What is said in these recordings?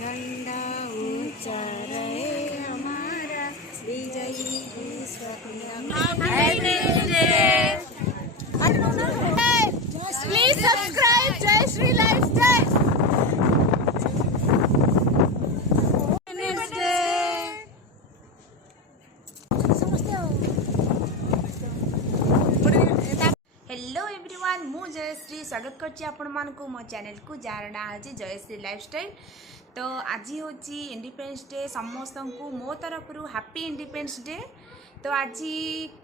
झंडा ऊंचा रहे हमारा विजयी विश्व Please subscribe Jai Shri Lifestyle. Hello everyone मु जयश्री स्वागत करछि आपण मानकु मो चैनल को जार ना अछि जयश्री लाइफस्टाइल। तो आज होची इंडिपेंडेंस डे समस्त को मो तरफ हैप्पी इंडिपेंडेंस डे। तो आज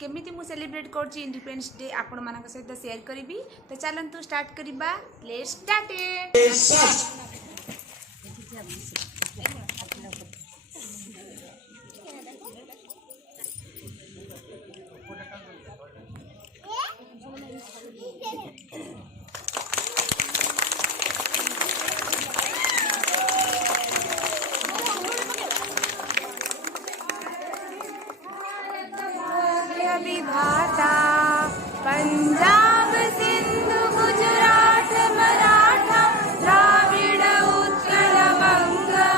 केमिति मु सेलिब्रेट करछि इंडिपेंडेंस डे आपण मानक सहित शेयर करिवि। तो चलंतु स्टार्ट करिबा। Let's start it. विधाता पंजाब सिंधु गुजरात मराठा द्राविड़ उत्कल बंगा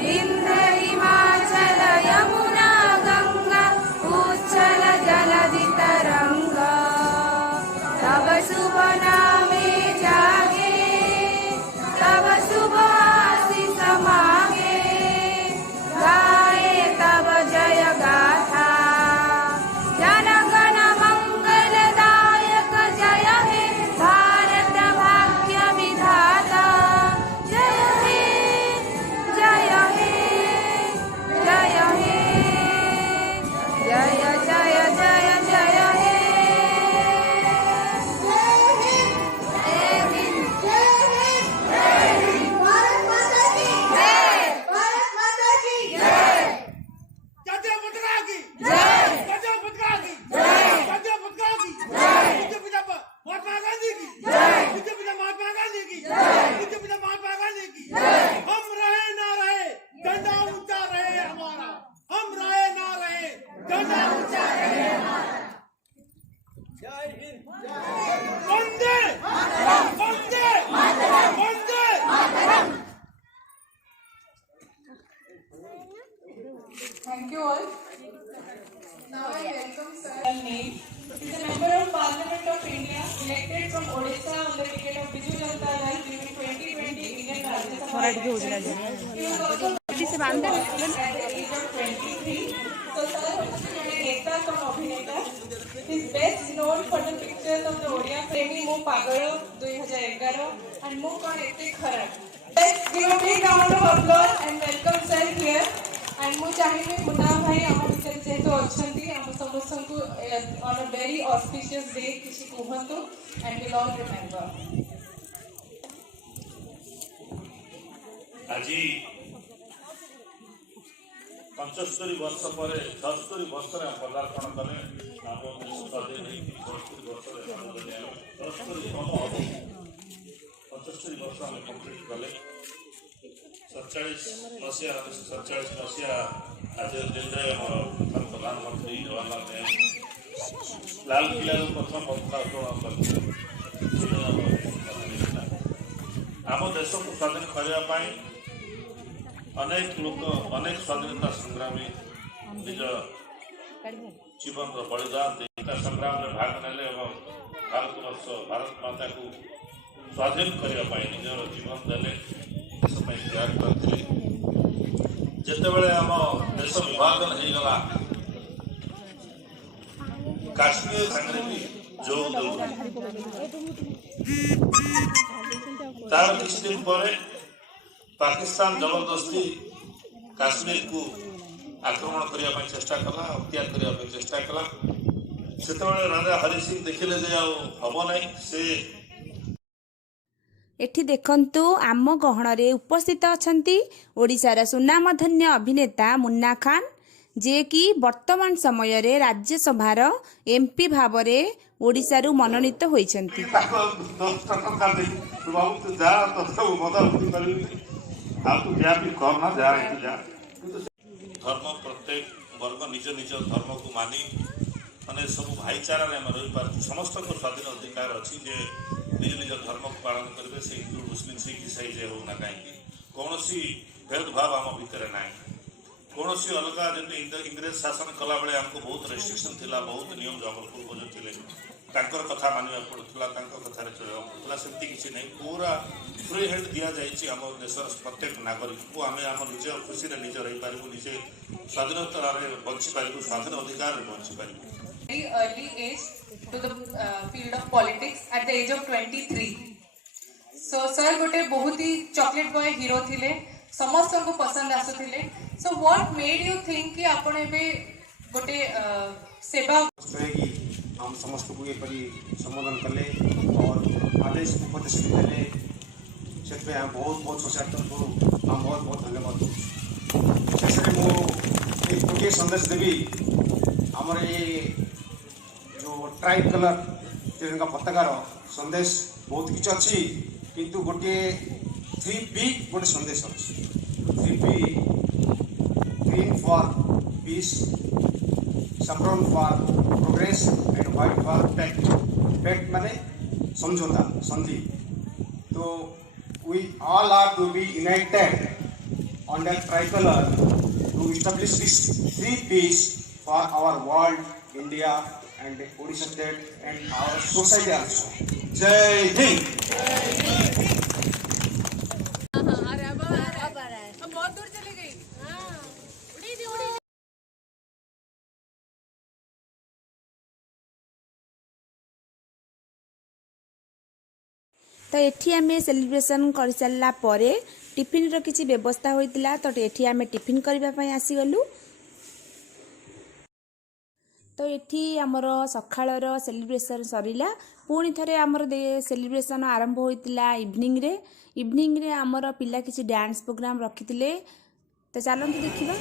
विंध्य हिमाचल यमुना गंगा उच्छल जलधि तरंगा तब शुभ नामे जागे तब शुभ आशीष मांगे गाए तब जय गाथा Thank you all. Now I welcome Sir Naik. He is a member of Parliament of India, elected from Odisha on the ticket of Biju Janata Dal during 2020 Indian Rajya Sabha elections. He was also at the age of 23. So Sir was a Ekta from Abhineta. He is best known for the pictures of the Odia Premi Mu Pagalo 2011 and Mu Kon Ete Kharak. Let's give a big round of applause and welcome Sir here. And मुझे चाहिए मुन्ना भाई हमारे साथ जेतो अच्छी हम समस्त को on a very auspicious day किसी कुहंतु and we'll all remember. আজি 75 वर्ष पर 76 वर्ष रे पदार्पण कले नाम स्वाधीन 75 वर्ष रे 75 वर्ष हम कंप्लीट कले 47 मसीहा आज दिन प्रथम प्रधानमंत्री जवाहरलाल नेहरू लाल किला प्रथम पताका आम देश को स्वाधीन करने अनेक लोक अनेक स्वाधीनता संग्रामी निज जीवन बलिदान संग्राम में भाग नेले भारतवर्ष भारत माता को स्वाधीन करने निजर जीवन देले त्याग करते जितेबले आम देश विभाजन हो गला काश्मीर संगे भी जोग तार किछ दिन पर पाकिस्तान जबरदस्ती काश्मीर को आक्रमण करने चेष्टा कला हत्या करने चेष्टा कला से राजा हरि सिंह देखिले जे हम ना से एठी देखंतु आम गहण रे उपस्थित अछंती ओडिशार सुनामधन्य अभिनेता मुन्ना खान जे कि वर्तमान समय रे राज्यसभार एमपी भाव रे ओडिशारु मनोनीत होइछंती। धर्म प्रत्येक वर्ग निज निज धर्म को मानी माने सब भाईचारा रे रही पार समस्त को स्वाधीन अधिकार अच्छी जे निज निज धर्म को पालन करेंगे से हिंदू मुस्लिम सिख ईसाई जे हो ना कहीं कौन भेदभाव आम भितर ना कौन अलग जमी इंग्रेज शासन कला बेले आमको बहुत रेस्ट्रिक्शन थिला बहुत नियम जो आम पूर्वज थे कथा मानवा पड़ूला कथार चलवा पड़ूला सेमती किसी नहीं पूरा फ्री हैंड दि जाइए आम देशर प्रत्येक नागरिक को आम आम निज खुशी निज रही पारू निजे स्वाधीनता बंची पारू स्वाधीन अधिकार bunchy Paru Very early age to the field of politics at the age of 23. So sir गोटे बहुत ही चॉकलेट बॉय हीरो थिले समस्त को पसंद आसुथिले. So what made you think कि आपण एबे गोटे सेवा हम समस्त को ये संबोधन कले और आदेश उपदेश भी देले से हम बहुत बहुत सोसाइटी तरफ हम बहुत बहुत धन्यवाद शेष मु गोटे संदेश देवी आमर ये जो ट्राइब कलर तिरंगा पताकार संदेश बहुत किसी अच्छी किंतु गोटे 3P गोटे संदेश अच्छी 3P green for peace saffron for progress and white for pact pact माने समझौता संधि तो we all are to be united under tricolour to establish this 3Ps for our world India and Odisha state and our society also. Jai Hind. तो एठी आमे celebration कर सारा पर टिफिन रो किछि व्यवस्था होइतिला तो एठी आमे टिफिन करबा पई आसी गलु. तो एठी हमर सखाळर सेलिब्रेशन सरिला पुणी थरे हमर सेलिब्रेशन आरंभ होइतिला इवनिंग रे हमर पिला किछि डांस प्रोग्राम रखितिले. तो चलंतु देखिबा.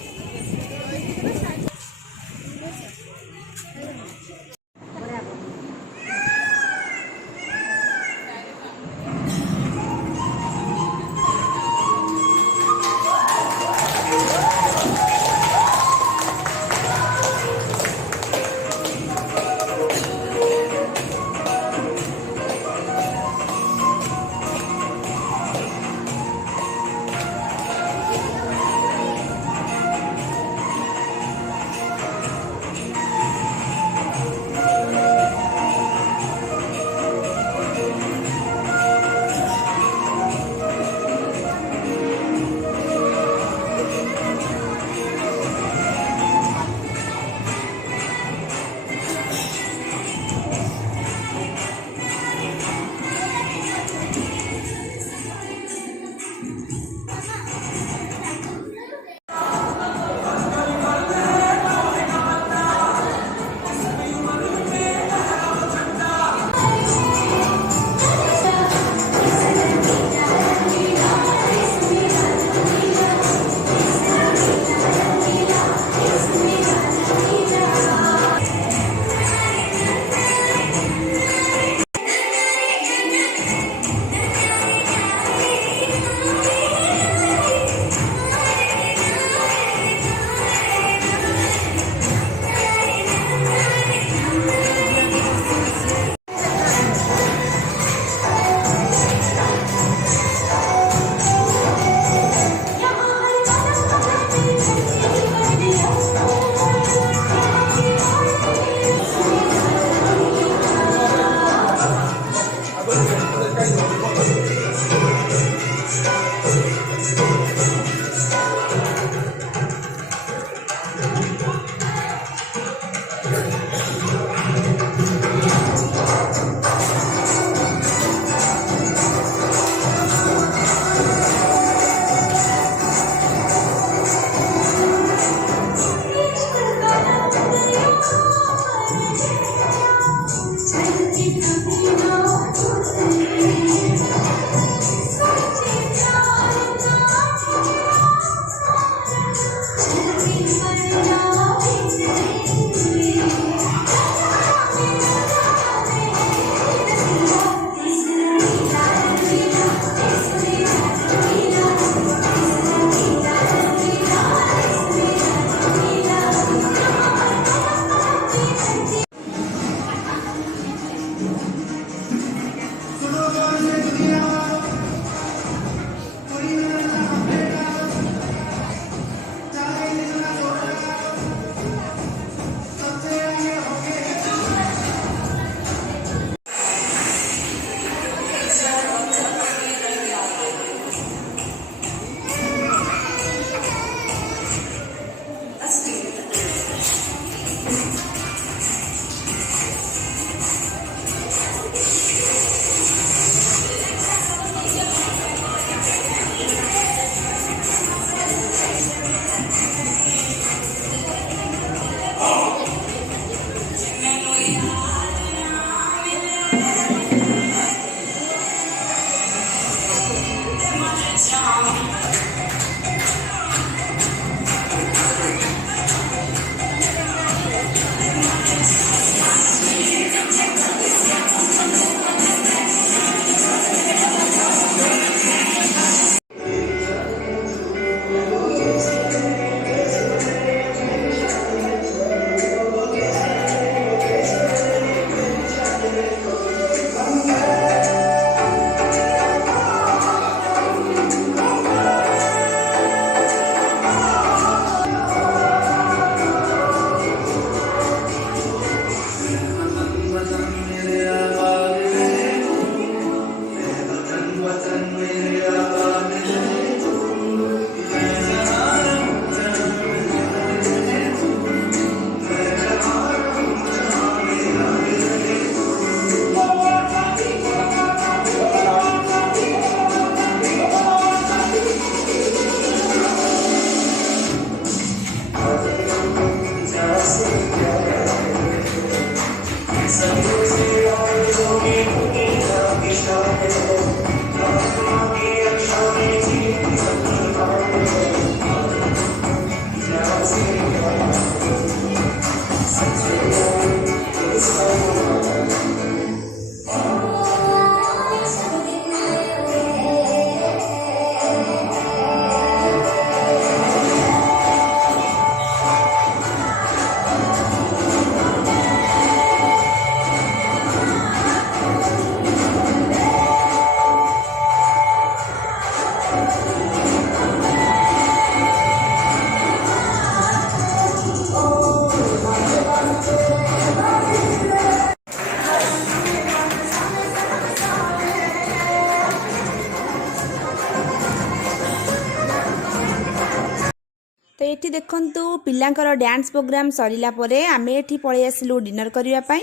तो ये देखंतु पिलांकर डांस प्रोग्राम सरिला परे आमे एठी पळै आसिलु डिनर करिया पई।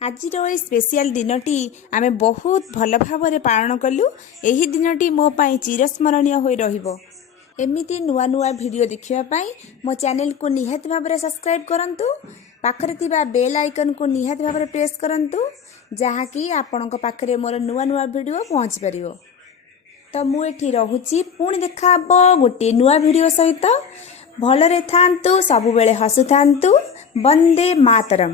आज स्पेशल दिनटी आमे बहुत भल भाव पालन कलु। यही दिनटी मो पाई चिरस्मरणीय होई रहिबो। एमिति नुआ नुआ वीडियो देखिया पाई मो चैनल को निहाती भाव सब्सक्राइब करंतु। पाखरे थिबा बेल आइकन को निहाती भाव प्रेस करंतु जहाँकि आपणक पाखरे मोर नुआ नुआ वीडियो पहुँच पारिबो। तो मु एठी रहुची पुणी देखा हबो गोटे नुआ वीडियो सहित। भलरे थांतु, सबुबेले हसुथांतु। वंदे मातरम।